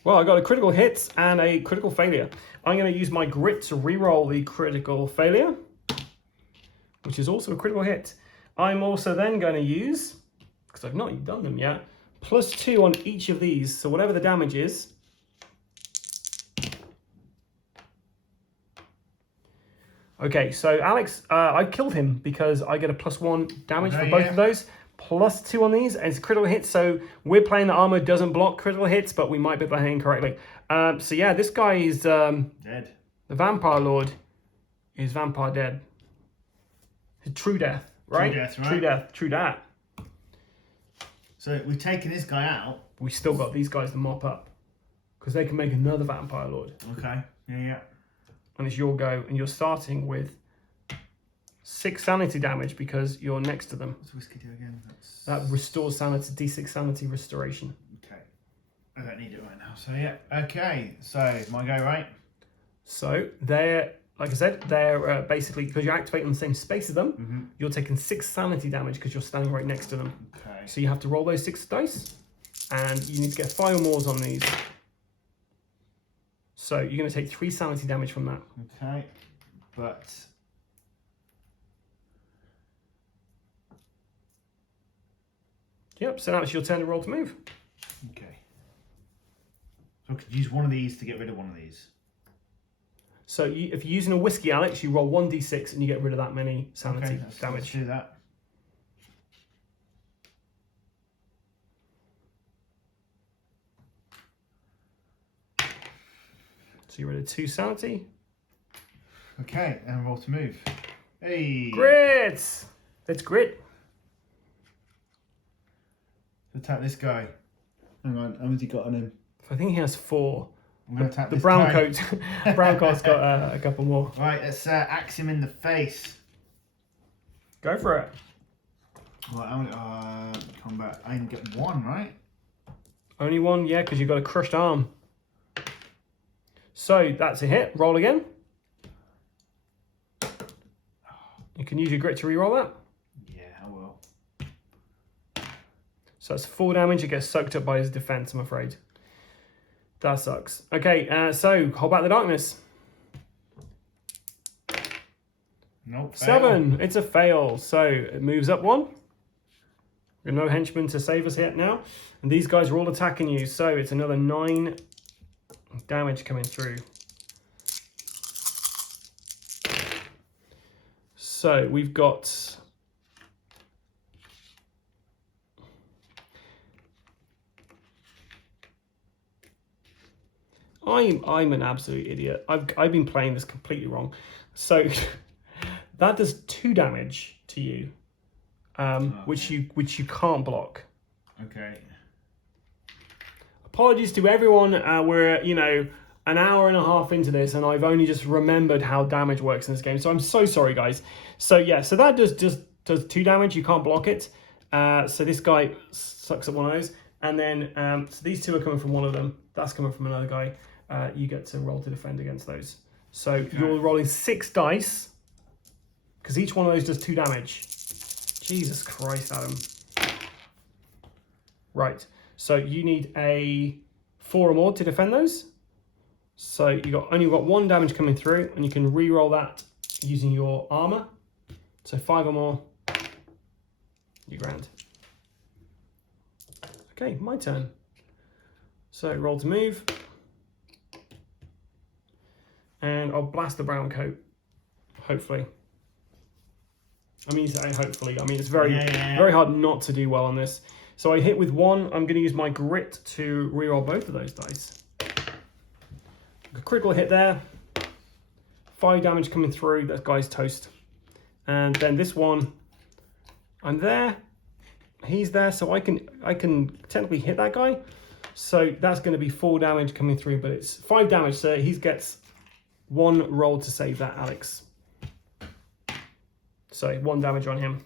Well, I got a critical hit and a critical failure. I'm going to use my grit to reroll the critical failure, which is also a critical hit. I'm also then going to use, because I've not done them yet, +2 on each of these. So whatever the damage is. Okay, so Alex, I killed him because I get a +1 damage for both of those. +2 on these, and it's a critical hit. So we're playing the armor doesn't block critical hits, but we might be playing incorrectly. So yeah, this guy is dead. The vampire lord is vampire dead. True death, right? True death, right? True death, true that. So we've taken this guy out. We still got these guys to mop up because they can make another vampire lord. Okay. Yeah. And it's your go, and you're starting with 6 sanity damage because you're next to them. What's whiskey do again? That restores sanity, D6 sanity restoration. Okay. I don't need it right now. So yeah. Okay. So my go, right? So they're, like I said, they're basically, because you're activating the same space as them, you're taking 6 sanity damage because you're standing right next to them. Okay. So you have to roll those 6 dice, and you need to get 5 or more on these. So you're going to take 3 sanity damage from that. Okay. But... Yep, so now it's your turn to roll to move. Okay. So I could use one of these to get rid of one of these. So if you're using a whiskey, Alex, you roll 1d6 and you get rid of that many sanity damage. Let's do that. So you're rid of 2 sanity. Okay, and roll to move. Hey! Grit! That's grit. Attack this guy. Hang on, how many's he got on him? I think he has 4. I'm going to attack the this brown guy. coat. Brown coat's got a couple more. Right, let's axe him in the face. Go for it. Right, I'm combat. I can get 1, right? Only 1, yeah, because you've got a crushed arm. So that's a hit. Roll again. You can use your grit to reroll that. Yeah, I will. So that's 4 damage. It gets soaked up by his defense, I'm afraid. That sucks. Okay, so hold back the darkness. Nope. 7. It's a fail. So it moves up 1. We've got no henchmen to save us yet now. And these guys are all attacking you. So it's another 9 damage coming through. So we've got I'm an absolute idiot. I've been playing this completely wrong. So that does 2 damage to you, which you can't block. Okay. Apologies to everyone. We're an hour and a half into this, and I've only just remembered how damage works in this game. So I'm so sorry, guys. So yeah, so that does 2 damage. You can't block it. So this guy sucks at one of those, and then so these 2 are coming from one of them. That's coming from another guy. You get to roll to defend against those. So you're rolling 6 dice, because each one of those does 2 damage. Jesus Christ, Adam. Right. So you need a 4 or more to defend those. So you only got 1 damage coming through, and you can re-roll that using your armor. So 5 or more, you're grand. Okay, my turn. So roll to move. And I'll blast the brown coat, hopefully. I mean, hopefully. I mean, it's very hard not to do well on this. So I hit with 1. I'm going to use my grit to reroll both of those dice. A critical hit there. 5 damage coming through. That guy's toast. And then this one, I'm there. He's there, so I can technically hit that guy. So that's going to be 4 damage coming through, but it's 5 damage. So he gets 1 roll to save that, Alex. So 1 damage on him.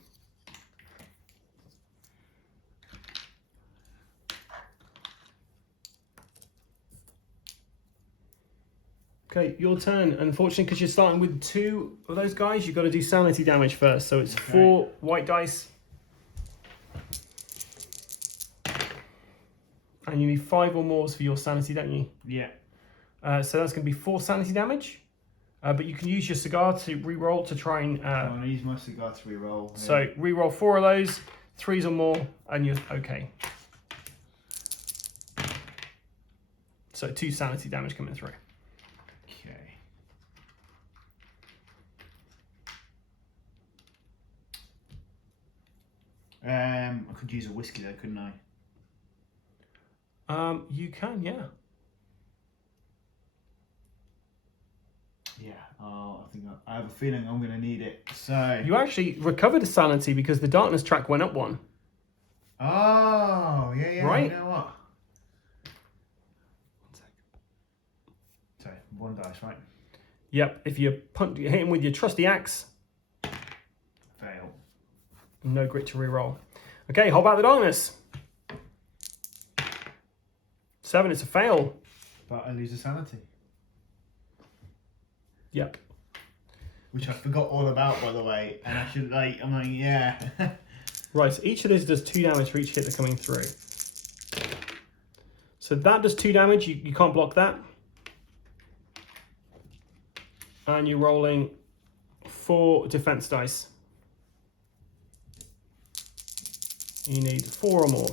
Okay, your turn. Unfortunately, because you're starting with 2 of those guys, you've got to do sanity damage first. So it's 4 white dice. And you need 5 or more for your sanity, don't you? Yeah. So that's going to be 4 sanity damage. But you can use your cigar to re-roll to try and... I'm going to use my cigar to re-roll. Yeah. So re-roll 4 of those, 3s or more, and you're okay. So 2 sanity damage coming through. Okay. I could use a whiskey though, couldn't I? You can, yeah. Yeah. Oh, I have a feeling I'm going to need it. So. You actually recovered a sanity because the darkness track went up 1. Oh, yeah. Right? You know what? So 1 dice, right? Yep. If you hit him with your trusty axe, Fail. no grit to re-roll. Okay, hold back the darkness. 7, it's a fail. But I lose a sanity. Yep. Which I forgot all about, by the way. And I should, I'm like, yeah. Right, so each of these does 2 damage for each hit that's coming through. So that does 2 damage. You can't block that. And you're rolling 4 defense dice. You need 4 or more.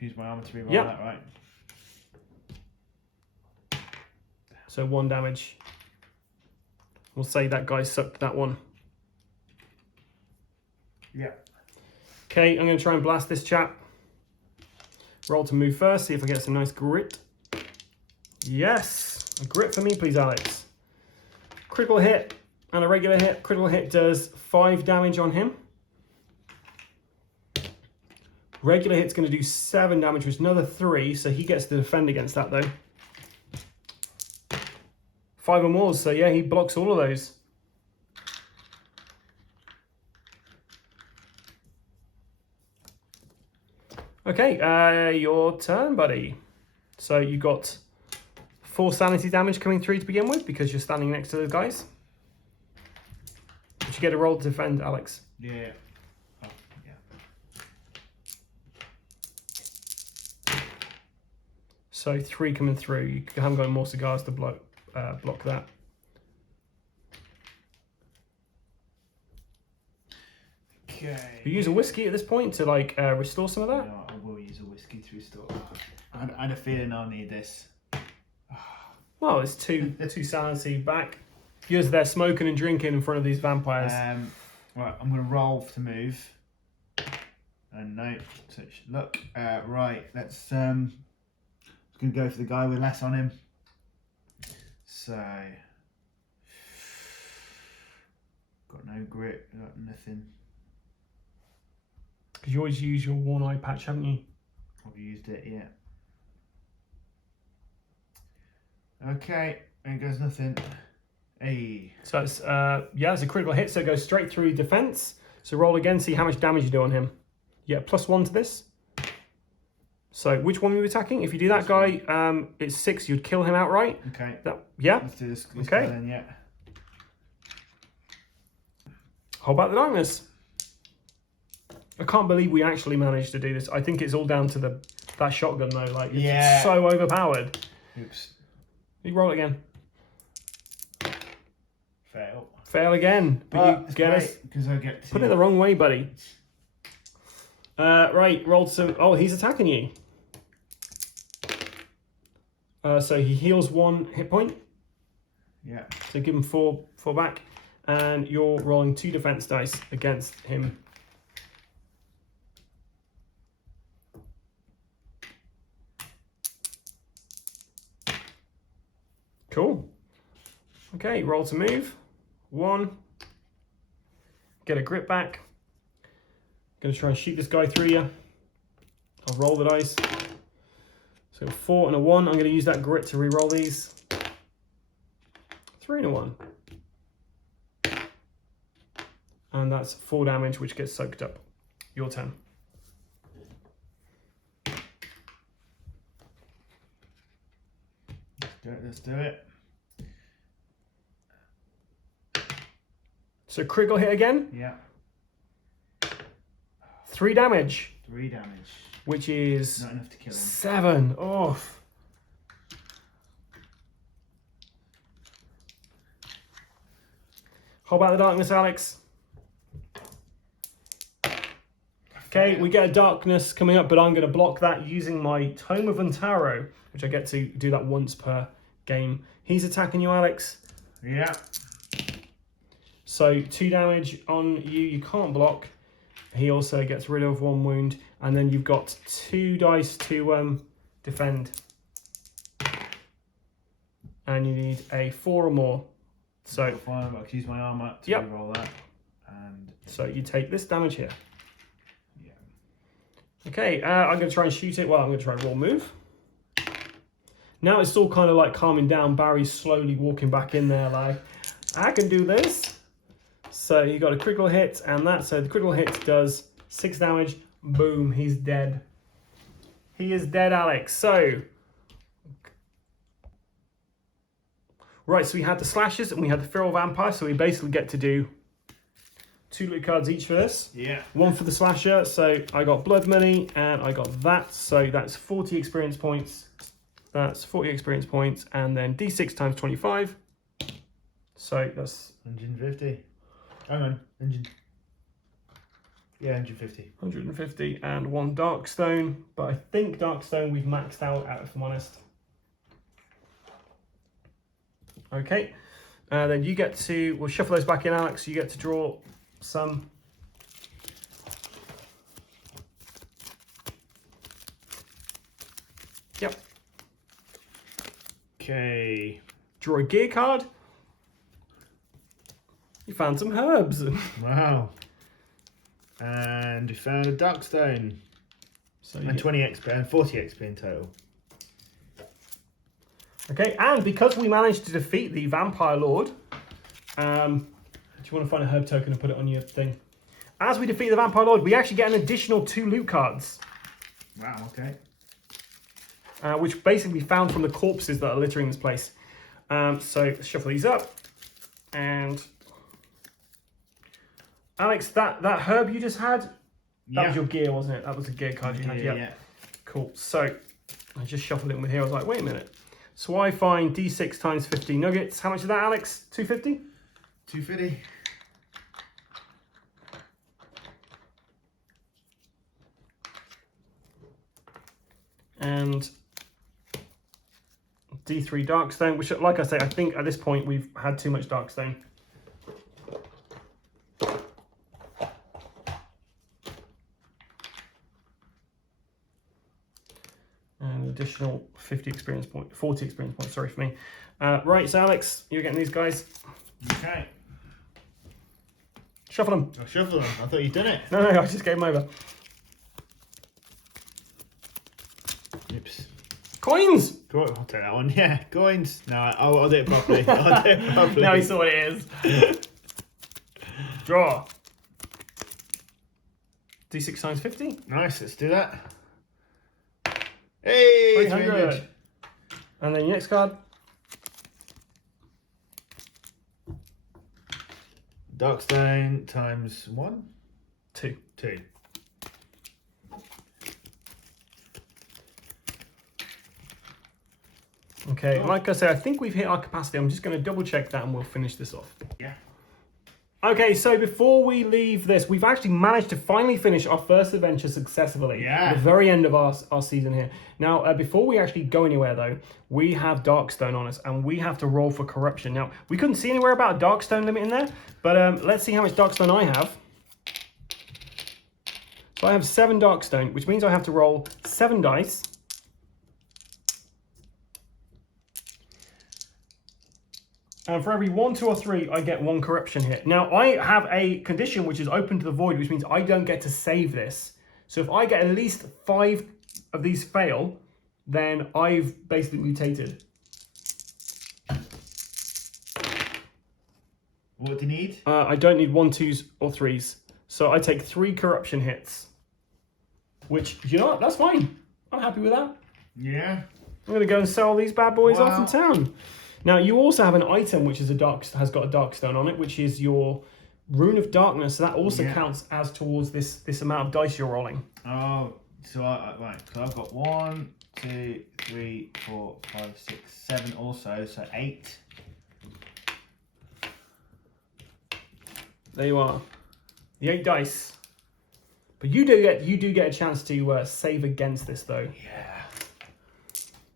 Use my armor to reroll Yep. that, right? So 1 damage. We'll say that guy sucked that one. Yeah. Okay, I'm going to try and blast this chap. Roll to move first, see if I get some nice grit. Yes! A grit for me, please, Alex. Critical hit and a regular hit. Critical hit does 5 damage on him. Regular hit's going to do 7 damage, which is another 3, so he gets to defend against that, though. 5 or more, so yeah, he blocks all of those. Okay, your turn, buddy. So you got 4 sanity damage coming through to begin with, because you're standing next to those guys. But you get a roll to defend, Alex. Yeah. Oh, yeah. So 3 coming through. You haven't got more cigars to block that. Okay. You use a whiskey at this point to restore some of that? No, I will use a whiskey to restore. I had a feeling I'll need this. Well, it's two sanity back. You're there smoking and drinking in front of these vampires. Right, I'm going to roll to move. And no, so it should look. Right, let's Could go for the guy with less on him. So got no grit, got nothing. Because you always use your worn eye patch, haven't you? I've used it, yeah. Okay, there goes nothing. Hey. So it's yeah, it's a critical hit, so it goes straight through defense. So roll again, see how much damage you do on him. Yeah, +1 to this. So which one are you attacking? If you do that guy, it's 6. You'd kill him outright. Okay. Yeah. Let's do this Okay. guy then, yeah. Hold back the darkness. I can't believe we actually managed to do this. I think it's all down to that shotgun though. Like, it's so overpowered. Oops. You roll it again. Fail. Fail again. But you get us. Because I get to... Put it the wrong way, buddy. Right, rolled some... Oh, he's attacking you. So he heals 1 hit point. Yeah. So give him 4 back. And you're rolling 2 defense dice against him. Cool. Okay, roll to move. 1. Get a grip back. Gonna try and shoot this guy through you. I'll roll the dice. So 4 and a 1. I'm gonna use that grit to re-roll these. 3 and a 1. And that's 4 damage, which gets soaked up. Your turn. Let's do it. So critical hit again. Yeah. 3 damage. 3 damage. Which is... Not enough to kill him. 7. Oh. Hold back the darkness, Alex. Okay, we get a darkness coming up, but I'm going to block that using my Tome of Untaro, which I get to do that once per game. He's attacking you, Alex. Yeah. So 2 damage on you. You can't block. He also gets rid of 1 wound, and then you've got 2 dice to defend, and you need a 4 or more. So fine, I can use my armor to roll that, and so you take this damage here. Yeah. Okay, I'm going to try and shoot it. Well, I'm going to try and roll move. Now it's all kind of like calming down. Barry's slowly walking back in there, like I can do this. So you got a critical hit, and so the critical hit does 6 damage. Boom, he's dead. He is dead, Alex. So, right, so we had the slashers and we had the feral vampire. So we basically get to do 2 loot cards each for this. Yeah. 1 for the slasher. So I got blood money and I got that. So that's 40 experience points. That's 40 experience points, and then D6 times 25. So that's 150. Hang on, 100. Yeah, 150. 150 and 1 Darkstone, but I think Darkstone we've maxed out, if I'm honest. Okay, then you get to, we'll shuffle those back in, Alex. You get to draw some. Yep. Okay, draw a gear card. You found some herbs. Wow. And we found a Darkstone. So and 20 XP and 40 XP in total. Okay, and because we managed to defeat the Vampire Lord, do you want to find a herb token and put it on your thing? As we defeat the Vampire Lord, we actually get an additional 2 loot cards. Wow, okay. Which basically we found from the corpses that are littering this place. So let's shuffle these up. And Alex, that herb you just had, that was your gear, wasn't it? That was a gear card you had, yeah. Cool. So I just shuffled it in with here. I was like, wait a minute. So I find D6 times 50 nuggets. How much is that, Alex? 250? 250. And D3 Darkstone, which, like I say, I think at this point we've had too much Darkstone. And we'll additional 40 experience points, sorry for me. Right, so Alex, you're getting these guys. Okay. Shuffle them. I'll shuffle them. I thought you'd done it. No, I just gave them over. Oops. Coins! I'll take that one. Yeah, coins. No, I'll do it properly. I'll do it properly. Now he saw what it is. Draw. D6 times 50. Nice, let's do that. Hey, 300. And then your next card. Darkstone times 1? 2. 2. Okay, like I said, I think we've hit our capacity. I'm just going to double check that and we'll finish this off. Yeah. Okay, so before we leave this, we've actually managed to finally finish our first adventure successfully. Yeah. At the very end of our season here. Now, before we actually go anywhere, though, we have Darkstone on us, and we have to roll for corruption. Now, we couldn't see anywhere about a Darkstone limit in there, but let's see how much Darkstone I have. So I have 7 Darkstone, which means I have to roll 7 dice. And for every 1, 2, or 3, I get 1 corruption hit. Now, I have a condition which is open to the void, which means I don't get to save this. So if I get at least 5 of these fail, then I've basically mutated. What do you need? I don't need 1, 2s, or 3s. So I take 3 corruption hits. Which, you know what? That's fine. I'm happy with that. Yeah. I'm going to go and sell these bad boys off in town. Now, you also have an item which is has got a Darkstone on it, which is your Rune of Darkness. So that also counts as towards this amount of dice you're rolling. Oh, so right. So I've got 1, 2, 3, 4, 5, 6, 7 also. So 8. There you are. The 8 dice. But you do get a chance to save against this, though. Yeah.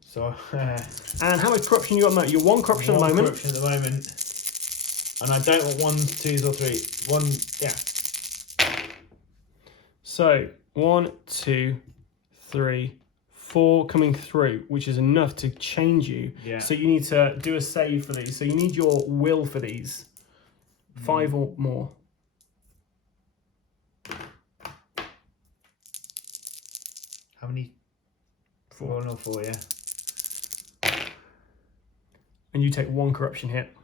So, and how much corruption you got, Matt? You're 1 corruption at the moment. 1 corruption at the moment. And I don't want 1s, 2s, or 3. 1, yeah. So, 1, 2, 3, 4 coming through, which is enough to change you. Yeah. So you need to do a save for these. So you need your will for these. 5 or more. How many? 4 or 4, yeah. And you take 1 corruption hit.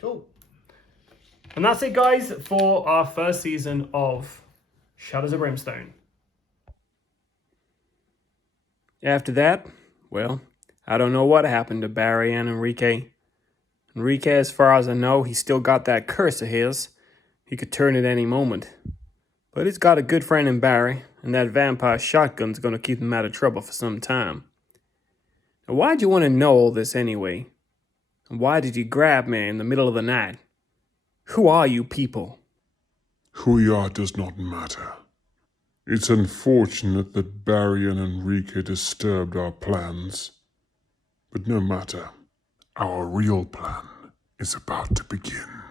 Cool. And that's it, guys, for our first season of Shadows of Brimstone. After that, well, I don't know what happened to Barry and Enrique. Enrique, as far as I know, he's still got that curse of his. He could turn at any moment. But he's got a good friend in Barry, and that vampire shotgun's going to keep him out of trouble for some time. Now, why'd you want to know all this anyway? And why did you grab me in the middle of the night? Who are you people? Who you are does not matter. It's unfortunate that Barry and Enrique disturbed our plans. But no matter, our real plan is about to begin.